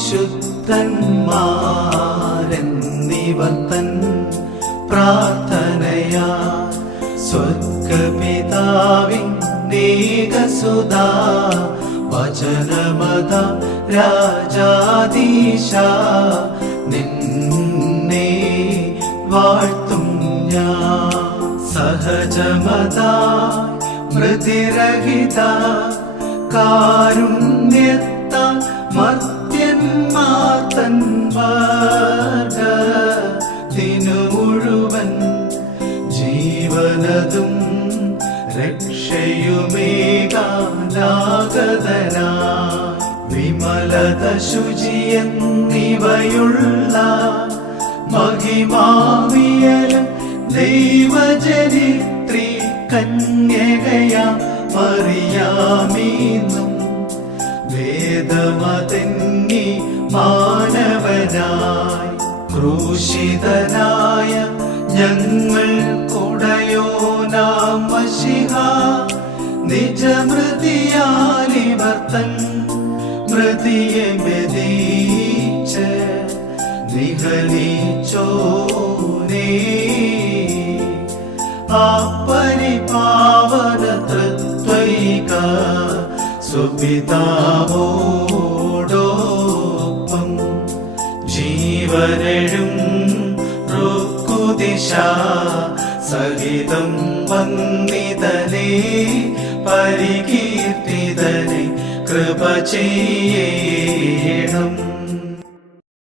വിശുദ്ധന്മാരെന്നിവർ തൻ പ്രാർത്ഥനയാ സ്വർഗപിതാവിന്ദേകസുതാ വചനമത രാജാദീശ നിന്നെ വാഴ്ത്തും ഞാൻ. സഹജമത മൃതിരഹിത. കാരുണ്യത്തെ. രക്ഷയുമേകാലാഗതനാ വിമലത ശുചിയെന്നിവയുള്ള മഹിമാവിയലും ദൈവചരിത്രി കന്യകയാം മറിയാമീന്നും വേദമതെന്നി മാനവനായി ക്രൂശിതനായ ഞങ്ങൾ നിജമൃതിയാലിവർത്തൻ മൃതിയെ മെതീച്ച് നിഹനിച്ചോനേ ആ പരിപാവന തൃത്വൈക സുപിതാവോടോപ്പം ജീവനെഴും റുക്കുദിശ സഹിതം വന്ദിതനെ പരികീർത്തിതനെ കൃപ ചെയ്യണം.